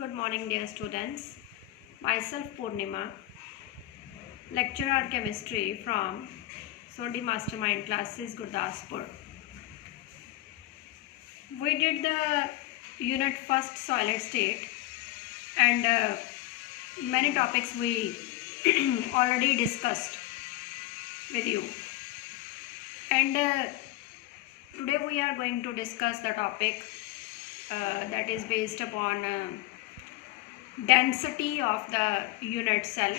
Good morning, dear students. Myself Purnima, lecturer chemistry from Sodi Mastermind Classes, Gurdaspur. We did the unit first solid state and many topics we already discussed with you. And today we are going to discuss the topic that is based upon density of the unit cell.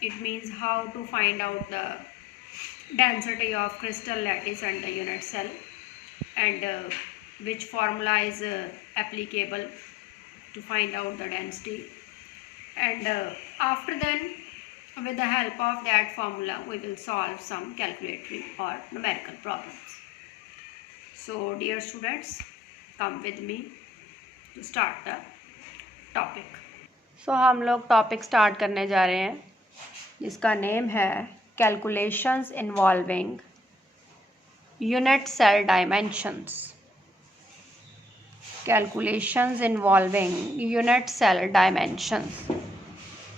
It means how to find out the density of crystal lattice and the unit cell, and which formula is applicable to find out the density. And after then, with the help of that formula, we will solve some calculatory or numerical problems. So dear students, come with me to start the topic. So हम लोग topic start करने जा रहे हैं जिसका name है calculations involving unit cell dimensions. Calculations involving unit cell dimensions.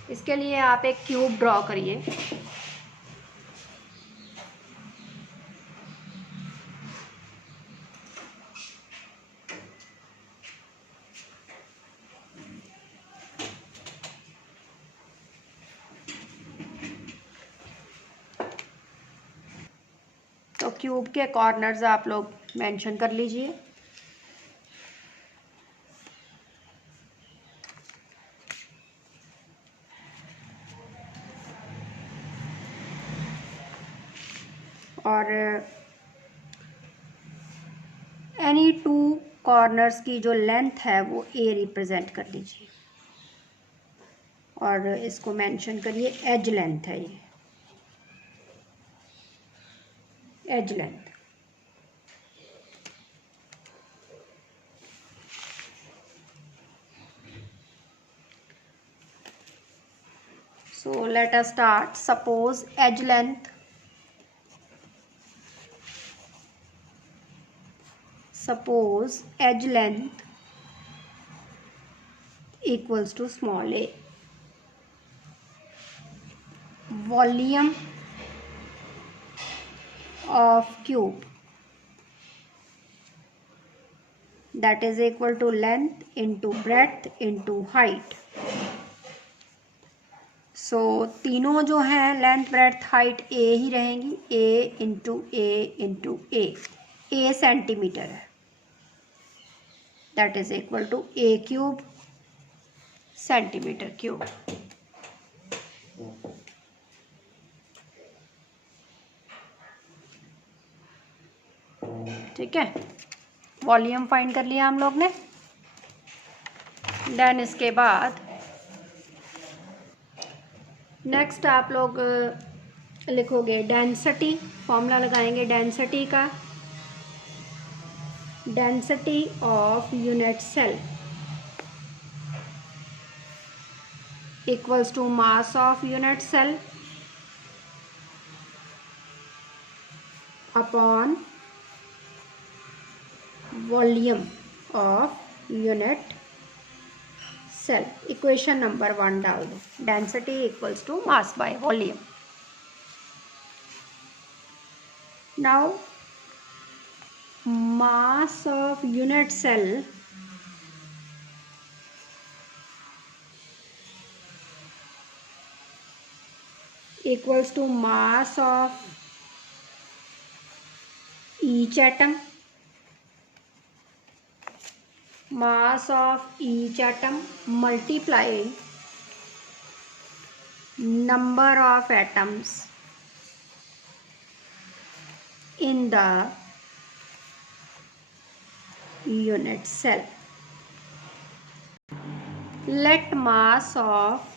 इसके लिए आप एक क्यूब ड्रॉ करिए। तो क्यूब के कॉर्नर्स आप लोग मेंशन कर लीजिए। और एनी टू कॉर्नर्स की जो लेंथ है वो ए रिप्रेजेंट कर लीजिए और इसको मेंशन करिए एज लेंथ है, ये edge length. So let us start. Suppose edge length equals to small a. Volume of cube, that is equal to length into breadth into height. So तीनों जो हैं लेंथ ब्रेड्थ हाइट ए ही रहेंगी, a into a centimeter है, that is equal to a cube centimeter cube. ठीक है, volume find कर लिया हम लोग ने। देन इसके बाद नेक्स्ट आप लोग लिखोगे डेंसिटी, फॉर्मूला लगाएंगे डेंसिटी का। Density of unit cell equals to mass of unit cell upon volume of unit cell. Equation number 1 डाल दो, density equals to mass by volume. Now mass of unit cell equals to mass of each atom. Mass of each atom multiplying number of atoms in the unit cell. Let mass of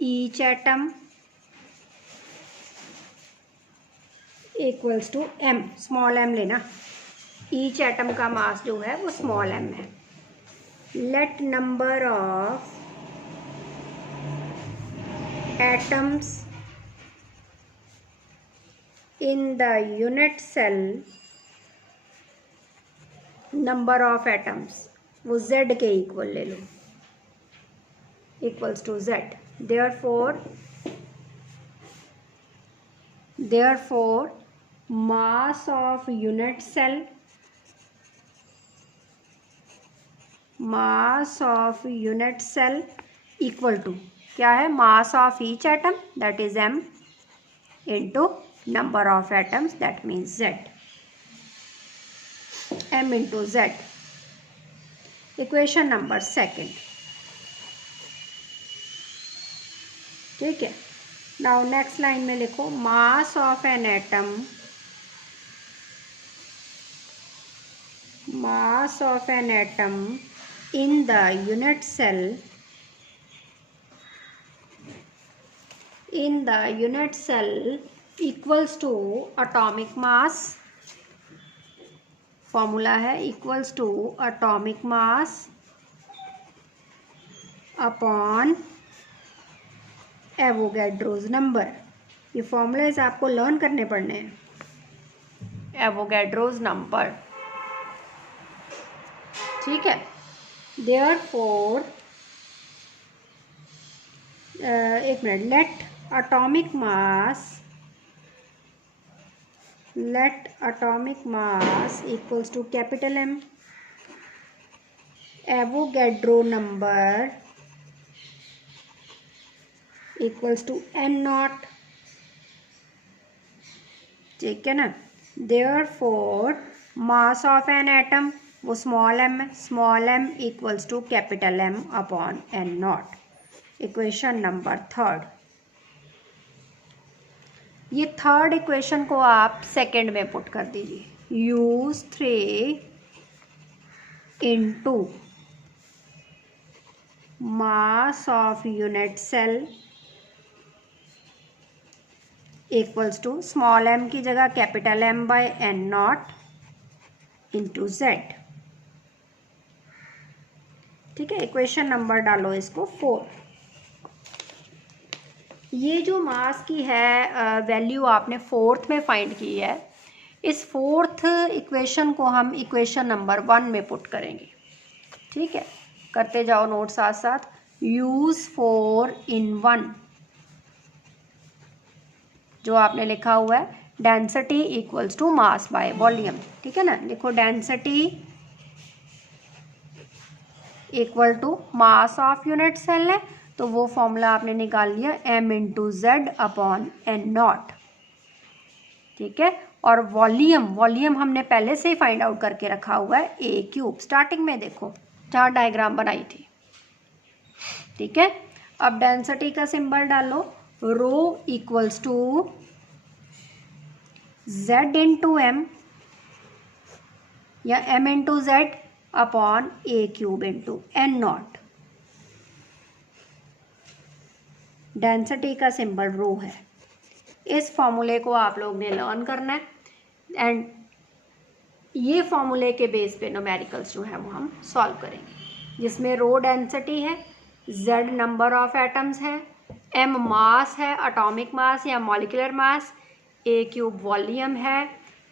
each atom equals to m, small m लेना। Each atom का mass जो है वो small m है। Let number of atoms in the unit cell number of atoms वो z के equal ले लो, equals to z। therefore mass of unit cell equal to क्या है, mass of each atom that is m into number of atoms that means z, m into z। Equation number second, ठीक है। Now next line में लिखो mass of an atom, in the unit cell equals to atomic mass, formula है equals to atomic mass upon Avogadro's number. ये formulae आपको learn करने पड़ने हैं। एवोगैड्रोज नंबर, ठीक है। देयरफॉर एक minute, let atomic mass equals to capital M, Avogadro number equals to n naught, ठीक है ना। Therefore mass of an atom वो small m equals to capital M upon n naught. Equation number third, ये third equation को आप second में put कर दीजिए। Use 3 into mass of unit cell equals to small m की जगह capital M by n naught into z, ठीक है। इक्वेशन नंबर डालो इसको 4। ये जो मास की है वैल्यू आपने फोर्थ में फाइंड की है, इस फोर्थ इक्वेशन को हम इक्वेशन नंबर 1 में पुट करेंगे, ठीक है। करते जाओ नोट साथ साथ। यूज 4 in 1 जो आपने लिखा हुआ है density equals to mass by volume, ठीक है ना। लिखो density equal to mass of unit cell है तो वो फॉर्मूला आपने निकाल लिया m into z upon n naught, ठीक है। और वॉल्यूम हमने पहले से ही फाइंड आउट करके रखा हुआ है a क्यूब, स्टार्टिंग में देखो जहाँ डायग्राम बनाई थी, ठीक है। अब डेंसिटी का सिंबल डालो, rho equals to z into m या m into z upon a cube into n naught. Density का सिंबल रो है। इस फॉर्मूले को आप लोग ने लर्न करना है एंड ये फॉर्मूले के बेस पे न्यूमेरिकल्स जो है वो हम सॉल्व करेंगे, जिसमें रो डेंसिटी है, z नंबर ऑफ एटम्स है, m मास है, एटॉमिक मास या molecular mass, a cube volume है,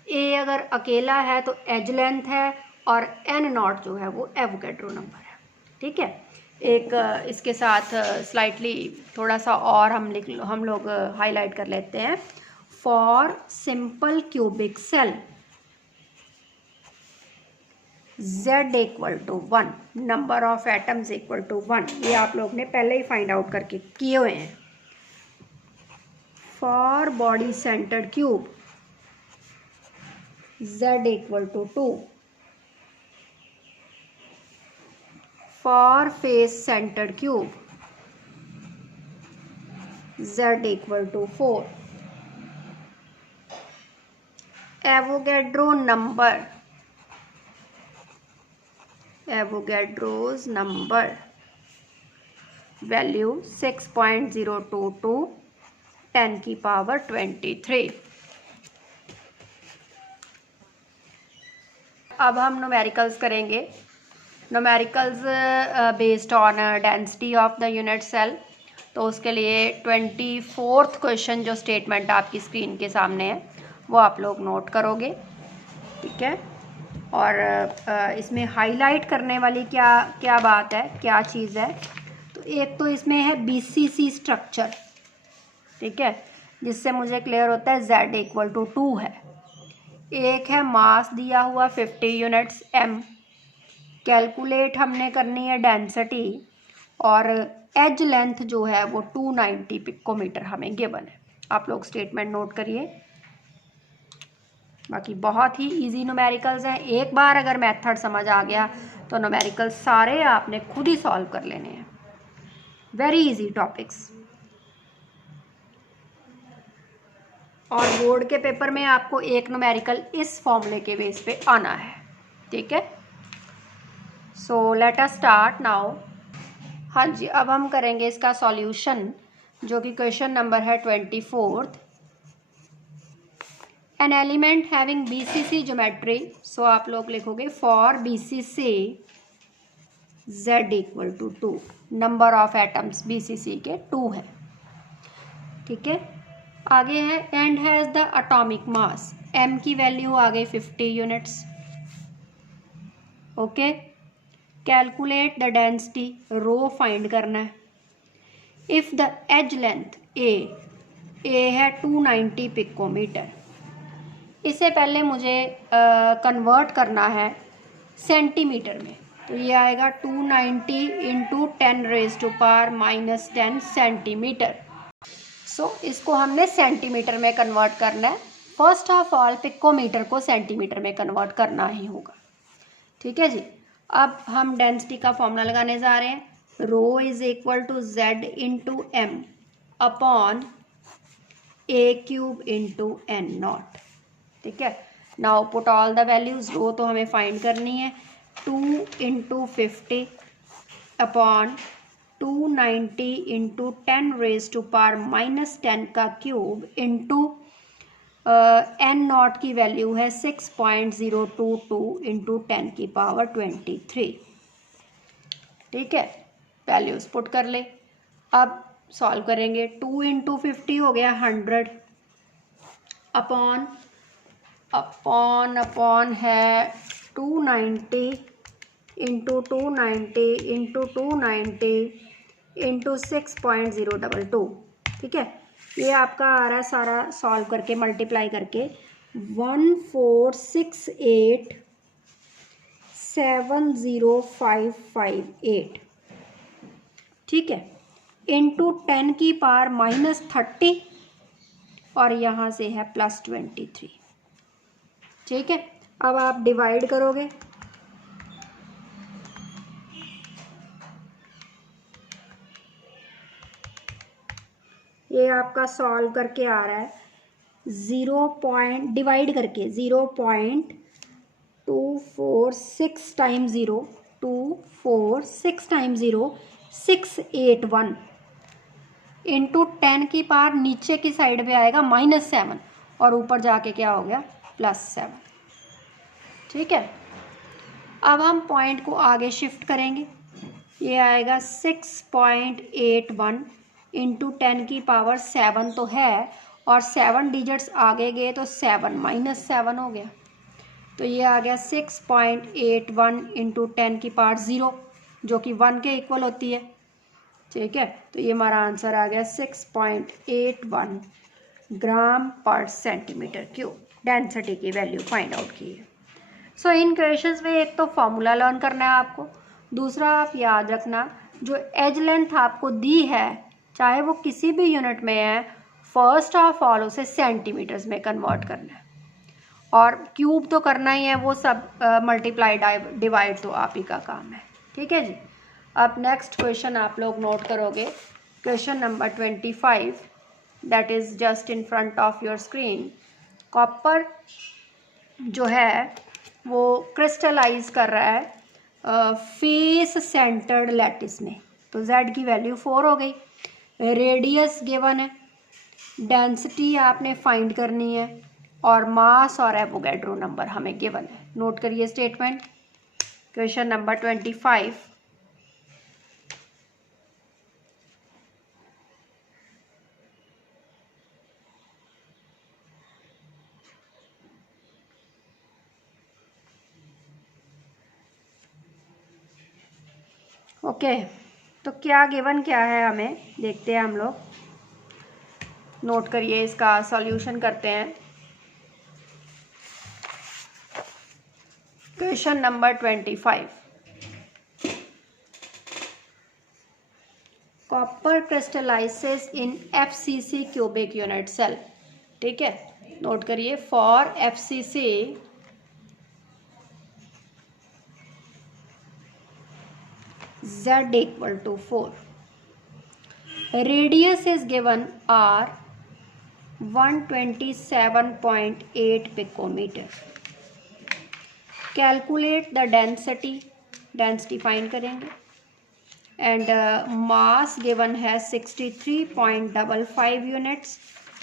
a अगर अकेला है तो एज लेंथ है और n नॉट जो है वो एवोगैड्रो नंबर है, ठीक है। एक इसके साथ स्लाइटली थोड़ा सा और हम लोग हाईलाइट कर लेते हैं। For simple cubic cell z equal to 1, number of atoms equal to 1, ये आप लोग ने पहले ही फाइंड आउट करके किए हुए हैं। For body centered cube z equal to 2, for face centered cube z equal to 4, Avogadro's number value 6.022 10 की पावर 23। अब हम न्यूमेरिकल्स करेंगे, numericals based on density of the unit cell. तो उसके लिए 24th क्वेश्चन जो स्टेटमेंट आपकी स्क्रीन के सामने है वो आप लोग नोट करोगे, ठीक है। और इसमें हाईलाइट करने वाली क्या क्या बात है, क्या चीज़ है, तो एक तो इसमें है BCC स्ट्रक्चर, ठीक है, जिससे मुझे क्लियर होता है Z इक्वल टू 2 है। एक है मास दिया हुआ 50 यूनिट्स M, कैलकुलेट हमने करनी है डेंसिटी, और एज लेंथ जो है वो 290 पिकोमीटर हमें गिवन है। आप लोग स्टेटमेंट नोट करिए। बाकी बहुत ही इजी न्यूमेरिकल्स हैं, एक बार अगर मेथड समझ आ गया तो न्यूमेरिकल सारे आपने खुद ही सॉल्व कर लेने हैं। Very easy topics. और बोर्ड के पेपर में आपको एक न्यूमेरिकल इस फॉर्मूले के बेस पे आना है, ठीक है। So let us start now. हाँ जी, अब हम करेंगे इसका सॉल्यूशन, जो कि क्वेश्चन नंबर है 24th। An element having BCC geometry, so आप लोग लिखोगे for BCC Z equal to 2, number of atoms BCC के 2 है, ठीक है। आगे है and has the atomic mass, M की वैल्यू आ गई 50 units, okay. Calculate the density, rho find करना है। If the edge length a है 290 पिकोमीटर, इससे पहले मुझे कन्वर्ट करना है सेंटीमीटर में, तो ये आएगा 290 इंटू 10⁻⁻10 सेंटीमीटर। सो इसको हमने सेंटीमीटर में कन्वर्ट करना है। फर्स्ट ऑफ ऑल पिकोमीटर को सेंटीमीटर में कन्वर्ट करना ही होगा, ठीक है जी। अब हम डेंसिटी का फॉर्मूला लगाने जा रहे हैं। Rho is equal to Z into M upon A³ into N0, ठीक है। Now put all the values. Rho तो हमें फाइंड करनी है, 2 इंटू 50 अपॉन 290 इंटू 10⁻⁻10 का क्यूब इंटू N0 की वैल्यू है 6.022 इंटू 10 की पावर 23, ठीक है। वैल्यूज पुट कर ले। अब सॉल्व करेंगे। 2 इंटू 50 हो गया 100 अपॉन अपॉन है 290 इंटू 290 इंटू 290 इंटू 6.022, ठीक है। ये आपका आ रहा है सारा सॉल्व करके, मल्टीप्लाई करके 146870558, ठीक है, इंटू 10 की पावर -30 और यहाँ से है +23, ठीक है। अब आप डिवाइड करोगे, ये आपका सॉल्व करके आ रहा है डिवाइड करके 0.246 टाइम्स 0 246 टाइम्स 0 681 इंटू 10 की पावर नीचे की साइड पे आएगा -7 और ऊपर जाके क्या हो गया +7, ठीक है। अब हम पॉइंट को आगे शिफ्ट करेंगे, ये आएगा 6.81 इंटू 10 की पावर 7 तो है, और 7 डिजिट्स आगे गए तो 7 -7 हो गया, तो ये आ गया 6.81 इंटू 10 की पावर 0, जो कि 1 के इक्वल होती है, ठीक है। तो ये हमारा आंसर आ गया 6.81 ग्राम पर सेंटीमीटर क्यूब। डेंसिटी की वैल्यू फाइंड आउट की है। सो इन क्वेश्चंस में एक तो फॉर्मूला लर्न करना है आपको, दूसरा आप याद रखना जो एज लेंथ आपको दी है, चाहे वो किसी भी यूनिट में है, फर्स्ट ऑफ ऑल उसे सेंटीमीटर्स में कन्वर्ट करना है, और क्यूब तो करना ही है, वो सब मल्टीप्लाई डिवाइड तो आप ही का काम है, ठीक है जी। अब नेक्स्ट क्वेश्चन आप लोग नोट करोगे, question number 25, that is just in front of your screen. Copper जो है वो क्रिस्टलाइज कर रहा है फेस सेंटर्ड लैटिस में, तो Z की वैल्यू 4 हो गई। रेडियस गिवन है, डेंसिटी आपने फाइंड करनी है, और मास और एवोगैड्रो नंबर हमें गिवन है। नोट करिए स्टेटमेंट, क्वेश्चन नंबर 25। ओके, तो क्या गिवन क्या है हमें देखते हैं हम लोग, नोट करिए, इसका सॉल्यूशन करते हैं। क्वेश्चन नंबर 25, कॉपर क्रिस्टलाइजेस इन FCC क्यूबिक यूनिट सेल। ठीक है, नोट करिए, for FCC Z equal to 4, radius is given R 127.8 picometer, calculate the density find करेंगे, एंड मास गिवन है 63.55 यूनिट्स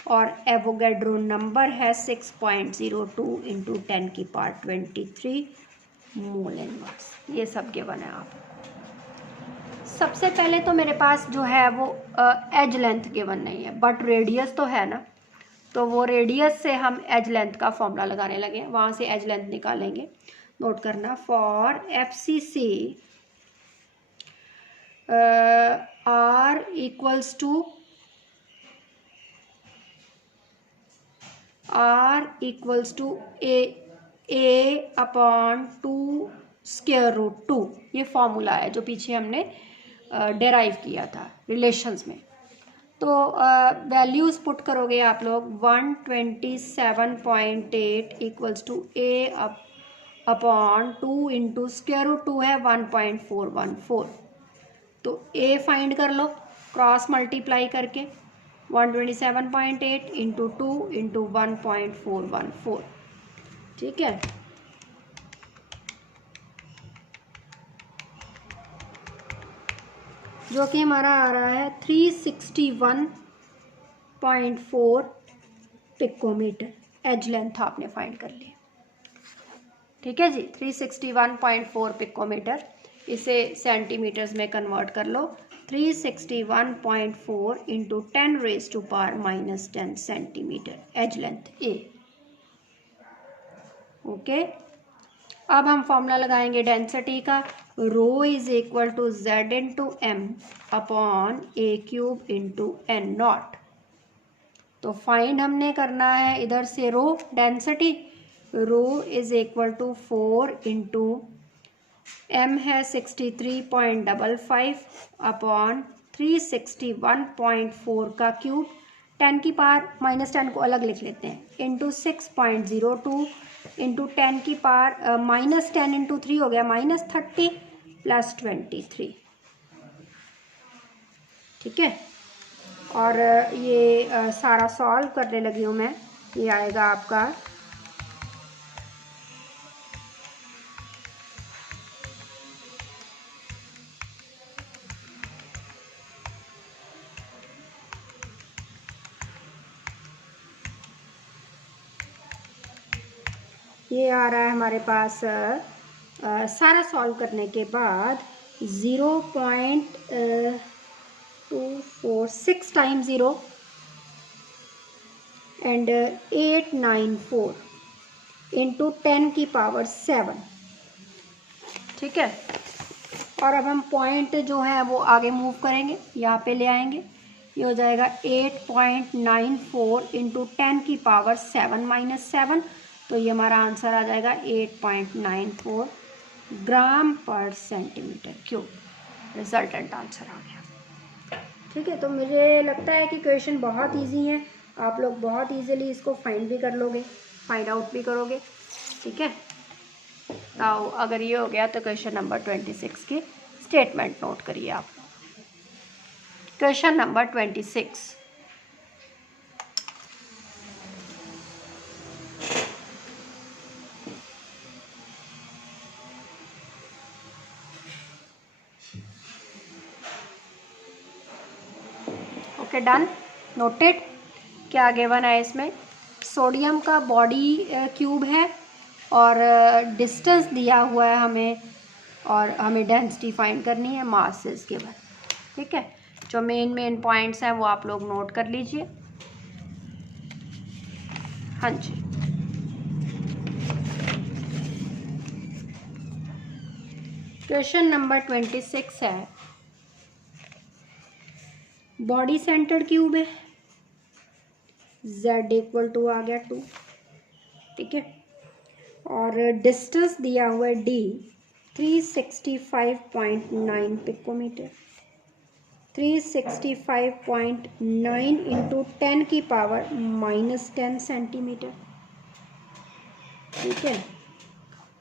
और एवोगैड्रो नंबर है 6.02 इंटू 10 की पावर 23 मोल इनवर्स। ये सब गिवन है आप। सबसे पहले तो मेरे पास जो है वो एज लेंथ गिवन नहीं है, बट रेडियस तो है ना, तो वो रेडियस से हम एज लेंथ का फॉर्मूला लगाने लगे, वहाँ से एज लेंथ निकालेंगे। नोट करना, for FCC R equals to A upon 2 square root 2, ये फॉर्मूला है जो पीछे हमने डेराइव किया था रिलेशंस में। तो वैल्यूज़ पुट करोगे आप लोग, 127.8 equals to A upon 2 into square root 2 है 1.414, तो A फाइंड कर लो क्रॉस मल्टीप्लाई करके, 127.8 इंटू 2 इंटू 1.414। ठीक है, जो कि हमारा आ रहा है 361.4 पिकोमीटर। एज लेंथ आपने फाइंड कर लिया। ठीक है जी, 361.4 पिकोमीटर, इसे सेंटीमीटर्स में कन्वर्ट कर लो, 361.4 into 10 raise to power -10 centimeter edge length A। Okay, अब हम फॉर्मूला लगाएंगे डेंसिटी का, rho is equal to Z into M upon A³ into N0। तो फाइंड हमने करना है इधर से rho density, rho is equal to 4 into M है 63.55 अपॉन 361.4 का क्यूब, 10 की पावर -10 को अलग लिख लेते हैं, इंटू 6.02 इंटू 10 की पावर -10 इंटू 3 हो गया -30 प्लस 23। ठीक है, और ये सारा सॉल्व करने लगी हूँ मैं, ये आएगा आपका 0.246 टाइम्स 0 एंड 894 इंटू 10 की पावर 7। ठीक है, और अब हम पॉइंट जो है वो आगे मूव करेंगे, यहाँ पे ले आएंगे, ये हो जाएगा 8.94 इंटू 10 की पावर 7 - 7, तो ये हमारा आंसर आ जाएगा 8.94 ग्राम पर सेंटीमीटर क्यूब। रिजल्टेंट आंसर आ गया। ठीक है, तो मुझे लगता है कि क्वेश्चन बहुत इजी है, आप लोग बहुत इजीली इसको फाइंड भी कर लोगे, फाइंड आउट भी करोगे। ठीक है, नाउ अगर ये हो गया तो क्वेश्चन नंबर 26 की स्टेटमेंट नोट करिए आप। Question number 26, okay done, noted. क्या गिवन है इसमें, सोडियम का बॉडी क्यूब है और डिस्टेंस दिया हुआ है हमें, और हमें डेंसिटी फाइंड करनी है, मास इज गिवन। ठीक है, जो मेन पॉइंट्स हैं वो आप लोग नोट कर लीजिए। हाँ जी, क्वेश्चन नंबर 26 है, बॉडी सेंटर्ड क्यूब है, z इक्वल टू आ गया 2, ठीक है। और डिस्टेंस दिया हुआ है d 365.9 पिकोमीटर, 365.9 इंटू 10 की पावर -10 सेंटीमीटर, ठीक है।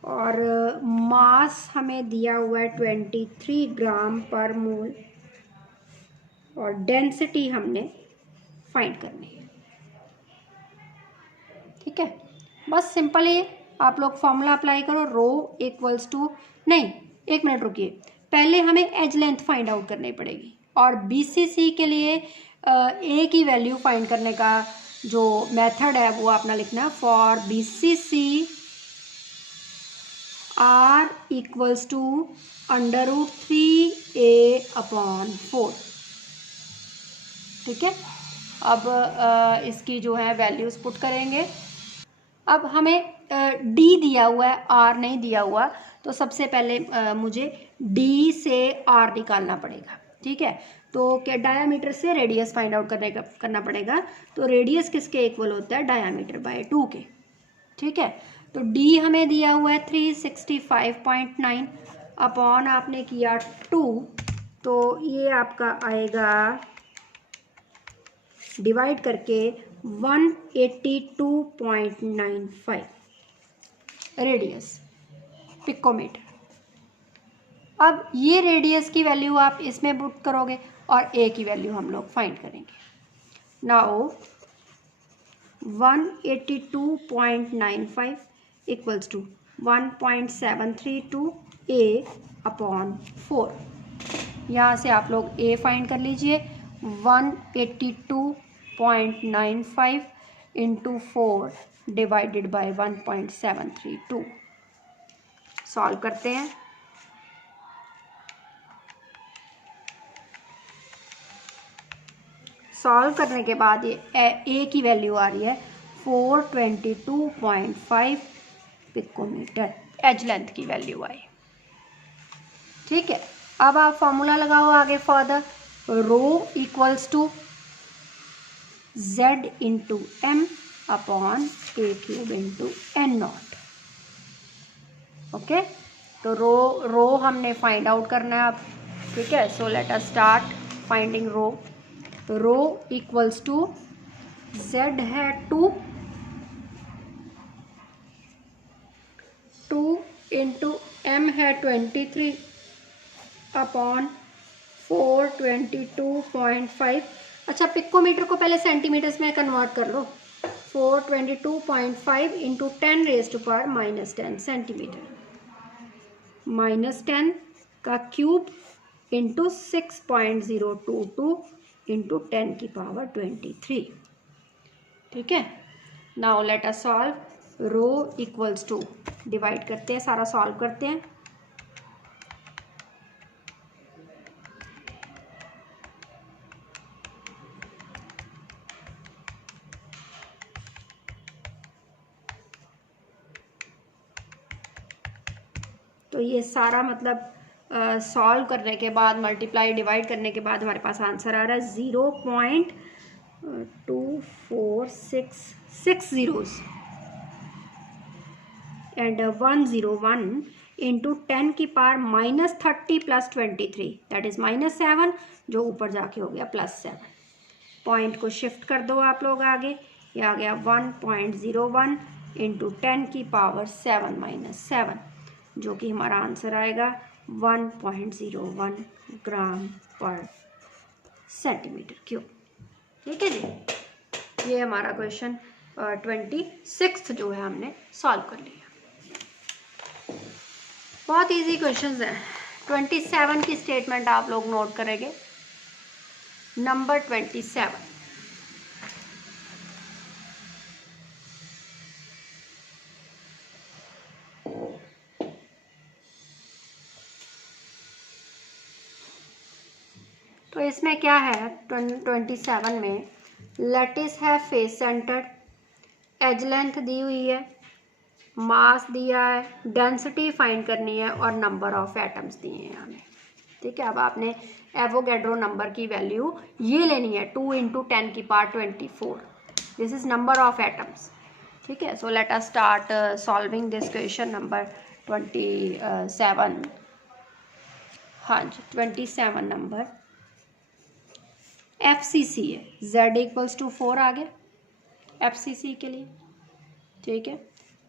और मास हमें दिया हुआ है 23 ग्राम पर मोल, और डेंसिटी हमने फाइंड करनी है, ठीक है। बस सिंपल है, आप लोग फॉर्मूला अप्लाई करो, रो इक्वल्स टू, नहीं 1 मिनट रुकिए, पहले हमें एज लेंथ फाइंड आउट करनी पड़ेगी, और BCC के लिए ए की वैल्यू फाइंड करने का जो मेथड है वो अपना लिखना है, for BCC R equals to √3a/4, ठीक है। अब इसकी जो है वैल्यूज़ पुट करेंगे। अब हमें D दिया हुआ है, R नहीं दिया हुआ, तो सबसे पहले मुझे D से R निकालना पड़ेगा, ठीक है। तो क्या डायामीटर से रेडियस फाइंड आउट करना पड़ेगा, तो रेडियस किसके इक्वल होता है, डायामीटर बाय 2 के, ठीक है। तो D हमें दिया हुआ है 365.9 अपॉन आपने किया 2, तो ये आपका आएगा डिवाइड करके 182.95 रेडियस पिकोमीटर। अब ये रेडियस की वैल्यू आप इसमें पुट करोगे और ए की वैल्यू हम लोग फाइंड करेंगे। Now 182.95 equals to 1.732 a upon 4। यहाँ से आप लोग a फाइंड कर लीजिए, 182.95 इंटू 4 डिवाइडेड बाय 1.732। सॉल्व करते हैं। सॉल्व करने के बाद ये ए की वैल्यू आ रही है 422.5 पिकोमीटर, एज लेंथ की वैल्यू आई, ठीक है। अब आप फॉर्मूला लगाओ आगे further, rho equals to z into M upon a cube into N naught, okay. तो रो हमने फाइंड आउट करना है अब, ठीक है। So let us start finding rho. तो रो इक्वल्स टू z है 2 इंटू m है 23 अपॉन 422.5। अच्छा, पिकोमीटर को पहले सेंटीमीटर्स में कन्वर्ट कर लो, 422.5 into 10 raise to power -10 centimeter, -10 का क्यूब इंटू 6.022 इंटू 10 की पावर 23, ठीक है। Now let us solve, rho equals to, divide करते हैं, सारा सॉल्व करते हैं। तो ये सारा मतलब सॉल्व करने के बाद, मल्टीप्लाई डिवाइड करने के बाद हमारे पास आंसर आ रहा है 0.2466 zeros एंड 101 इंटू 10 की पावर -30 प्लस 23, दैट इज -7, जो ऊपर जाके हो गया +7। पॉइंट को शिफ्ट कर दो आप लोग आगे, ये आ गया 1.01 इंटू 10 की पावर 7 - 7, जो कि हमारा आंसर आएगा 1.01 ग्राम पर सेंटीमीटर क्यूब, ठीक है जी। ये हमारा क्वेश्चन 26 जो है हमने सॉल्व कर लिया। बहुत इजी क्वेश्चंस हैं। 27 की स्टेटमेंट आप लोग नोट करेंगे। नंबर 27, तो इसमें क्या है, 27 में लैटिस है फेस सेंटर्ड, एज लेंथ दी हुई है, मास दिया है, डेंसिटी फाइंड करनी है और नंबर ऑफ एटम्स दिए हैं हमें, ठीक है, अब आपने एवोगैड्रो नंबर की वैल्यू ये लेनी है 2 × 10⁻24. This is number of atoms. ठीक है, so let us start solving this question number 27. हाँ जी, 27 नंबर FCC है. Z = 4 आ गया FCC के लिए. ठीक है,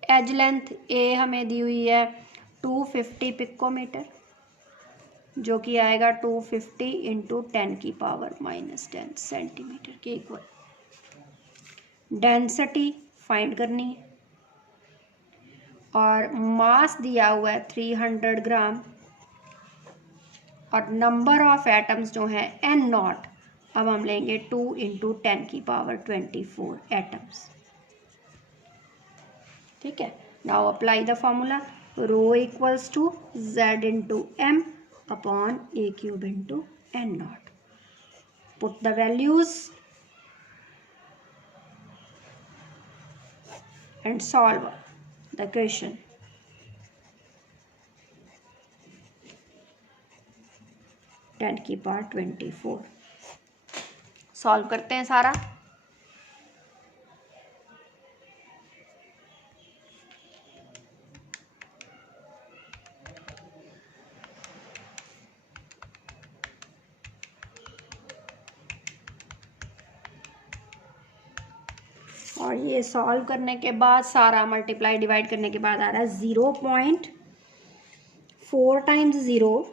एज लेंथ A हमें दी हुई है 250 पिकोमीटर, जो कि आएगा 250 × 10⁻−10 सेंटीमीटर के इक्वल. डेंसिटी फाइंड करनी है और मास दिया हुआ है 300 ग्राम और नंबर ऑफ एटम्स जो है N0. अब हम लेंगे 2 × 10⁻24 एटम्स. ठीक है, now apply the formula. Rho equals to Z × M upon A³ × N0. Put the values and solve the question. Ten की पावर 24 सॉल्व करते हैं सारा. और ये सॉल्व करने के बाद सारा मल्टीप्लाई डिवाइड करने के बाद आ रहा है 0.4 × 0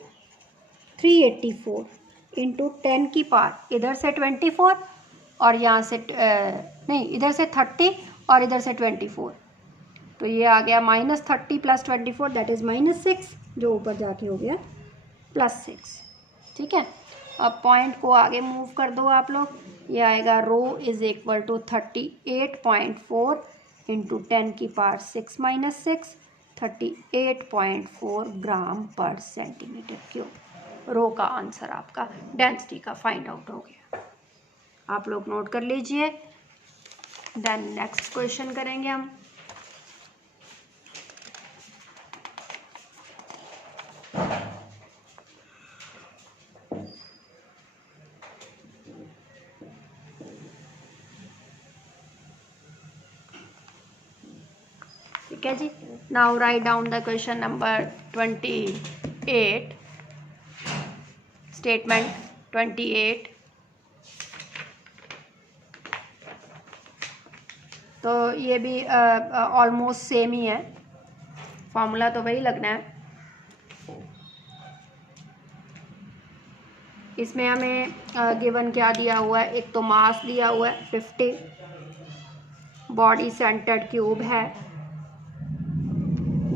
384 × 10 की पावर इधर से 24 और यहाँ से नहीं, इधर से 30 और इधर से 24, तो ये आ गया -30 + 24 दैट इज़ -6, जो ऊपर जाके हो गया +6. ठीक है, अब पॉइंट को आगे मूव कर दो आप लोग. ये आएगा रो इज इक्वल टू 38.4 × 10 की पावर 6 - 6 38.4 ग्राम पर सेंटीमीटर क्यूब. रो का आंसर आपका डेंसिटी का फाइंड आउट हो गया. आप लोग नोट कर लीजिए. देन नेक्स्ट क्वेश्चन करेंगे हम. ठीक है जी, now write down the question number 28. Statement 28. तो ये भी ऑलमोस्ट सेम ही है, फॉर्मूला तो वही लगना है. इसमें हमें गिवन क्या दिया हुआ है, एक तो मास दिया हुआ है 50, बॉडी सेंटर्ड क्यूब है,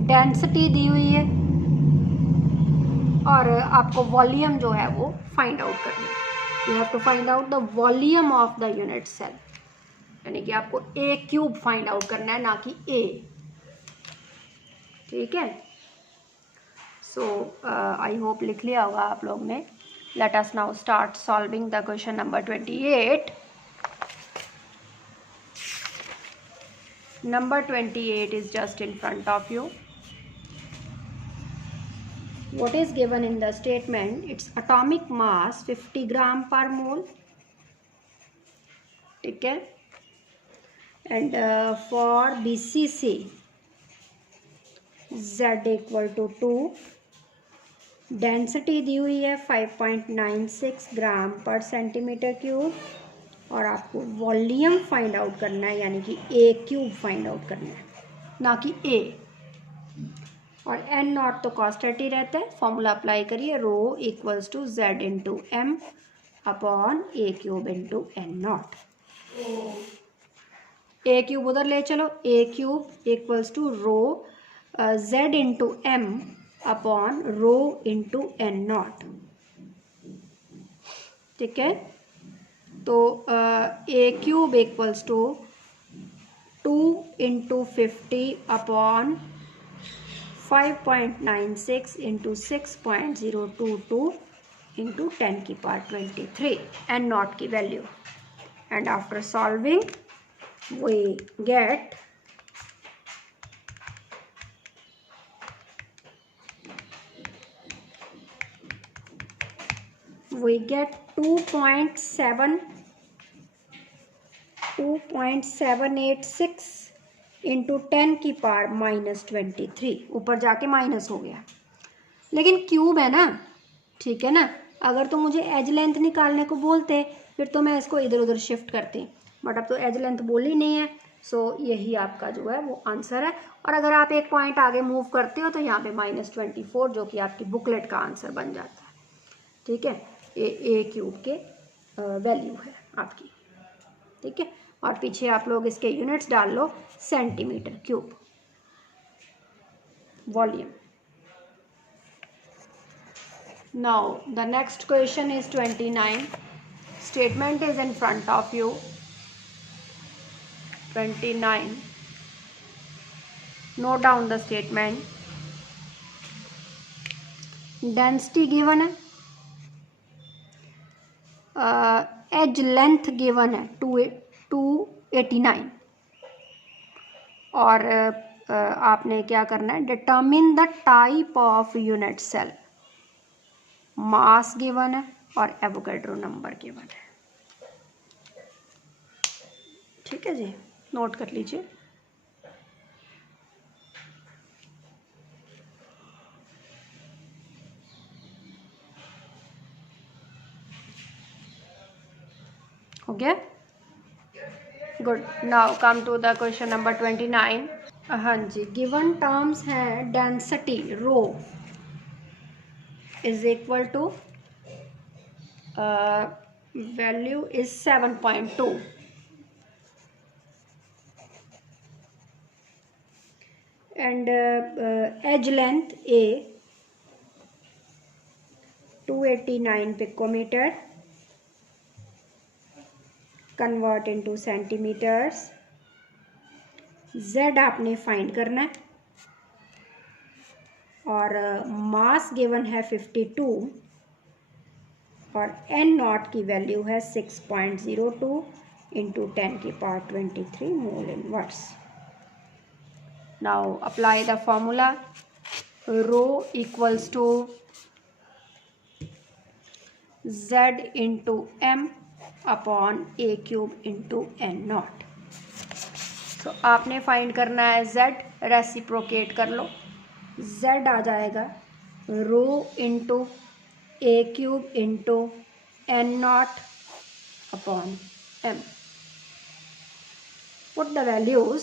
डेंसिटी दी हुई है और आपको वॉल्यूम जो है वो फाइंड आउट करना है. You have to find out the volume of the unit cell, यानी कि आपको A³ फाइंड आउट करना है, ना कि A. ठीक है, सो आई होप लिख लिया होगा आप लोग ने. Let us now start solving the question number 28. Number 28 is just in front of you. What is given in the statement? Its atomic mass 50 gram per mole. ठीक है, and for BCC Z = 2, density दी हुई है 5.96 ग्राम पर centimetre cube और आपको volume find out करना है, यानी कि A³ फाइंड आउट करना है, ना कि A. और N0 तो कांस्टेंट ही रहता है. फॉर्मूला अप्लाई करिए. Rho equals to Z × M upon A³ × N0. A³ उधर ले चलो. A³ equals to rho Z × M upon rho × N0. ठीक है, तो A³ इक्वल्स टू 2 × 50 अपॉन 5.96 × 6.022 × 10 की पावर 23 N0 की वैल्यू. And after solving we get we get 2.786 into 10 की पावर -23, ऊपर जाके माइनस हो गया, लेकिन क्यूब है ना, ठीक है ना। अगर तो मुझे एज लेंथ निकालने को बोलते फिर तो मैं इसको इधर उधर शिफ्ट करती, बट अब तो एज लेंथ बोली नहीं है, सो यही आपका जो है वो आंसर है। और अगर आप एक पॉइंट आगे मूव करते हो तो यहाँ पे -24 जो कि आपकी बुकलेट का आंसर बन जाता है, ठीक है। ए क्यूब के वैल्यू है आपकी, ठीक है। और पीछे आप लोग इसके यूनिट्स डाल लो, centimeter cube volume. Now the next question is 29. Statement is in front of you. 29. Note down the statement. Density given है, edge length given है 289, और आपने क्या करना है, determine the type of unit cell. Mass given है और Avogadro number given है, ठीक है जी, नोट कर लीजिए। हो गया, good. Now come to the question number 29। हाँ जी, गिवन टर्म्स हैं, density rho is equal to value is 7.2 and edge length A 289 picometer, convert into centimeters। Z आपने फाइंड करना है और मास गिवन है 52 और N नॉट की वैल्यू है 6.02 इंटू 10 की power 23 mole inverse. Now apply the formula, rho equals to Z into M upon A cube into N naught. तो आपने फाइंड करना है Z, रेसिप्रोकेट कर लो, Z आ जाएगा rho into A cube into N naught upon M। Put the values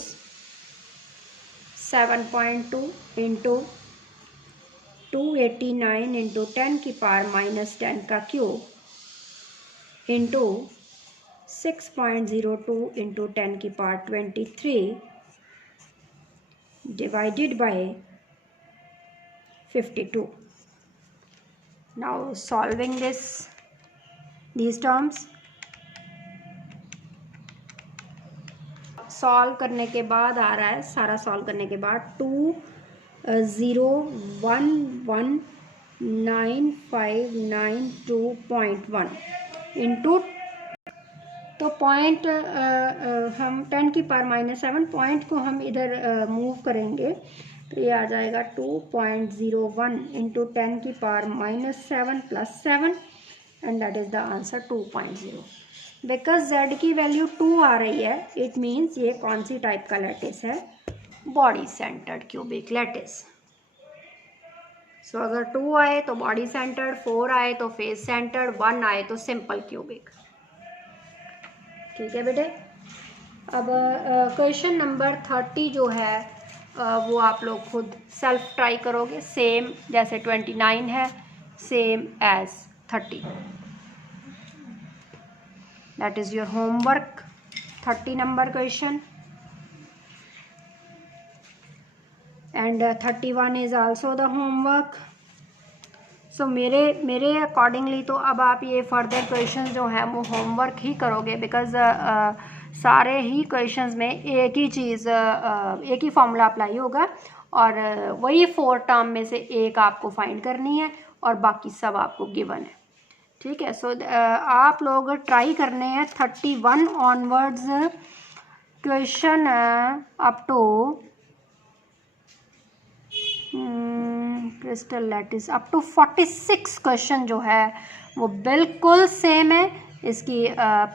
7.2 into 289 into 10 की power -10 का cube into 6.02 into 10 की power 23 divided by 52. Now solving these terms, solve करने के बाद आ रहा है, सारा सॉल्व करने के बाद 2011992.1 इंटू, तो पॉइंट हम 10 की पावर -7 पॉइंट को हम इधर मूव करेंगे तो ये आ जाएगा 2.01 इंटू 10 की power -7 + 7 and that is the answer 2.0। Because Z की वैल्यू 2 आ रही है, इट मीन्स ये कौन सी टाइप का लैटिस है, बॉडी सेंटर्ड क्यूबिक लैटिस। सो अगर 2 आए तो बॉडी सेंटर्ड, 4 आए तो फेस सेंटर्ड, 1 आए तो सिंपल क्यूबिक, ठीक है बेटे। अब क्वेश्चन नंबर 30 जो है वो आप लोग खुद सेल्फ ट्राई करोगे, सेम जैसे 29 है, same as 30। That is your homework, 30 number question, and 31 is also the homework. So मेरे अकॉर्डिंगली तो अब आप ये फर्दर क्वेश्चन जो हैं वो होमवर्क ही करोगे, बिकॉज सारे ही क्वेश्चंस में एक ही चीज़, एक ही फॉर्मूला अप्लाई होगा और वही 4 टर्म में से एक आपको फाइंड करनी है और बाकी सब आपको गिवन है, ठीक है। सो आप लोग ट्राई करने हैं 31 onwards question up to crystal lattice up to 46 question जो है वो बिल्कुल सेम है। इसकी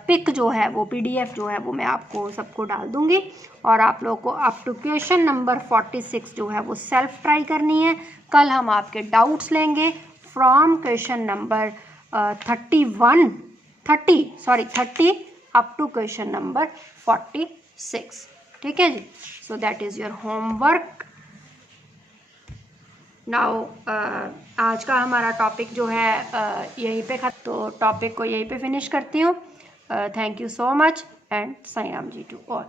पिक जो है वो PDF जो है वो मैं आपको सबको डाल दूँगी और आप लोगों को अप टू क्वेश्चन नंबर 46 जो है वो सेल्फ ट्राई करनी है। कल हम आपके डाउट्स लेंगे from question number 30 up to question number 46। ठीक है जी। So that is your homework. Now आज का हमारा टॉपिक जो है यहीं पे तो टॉपिक को यहीं पे फिनिश करती हूँ। Thank you so much and Sai Ram ji to all.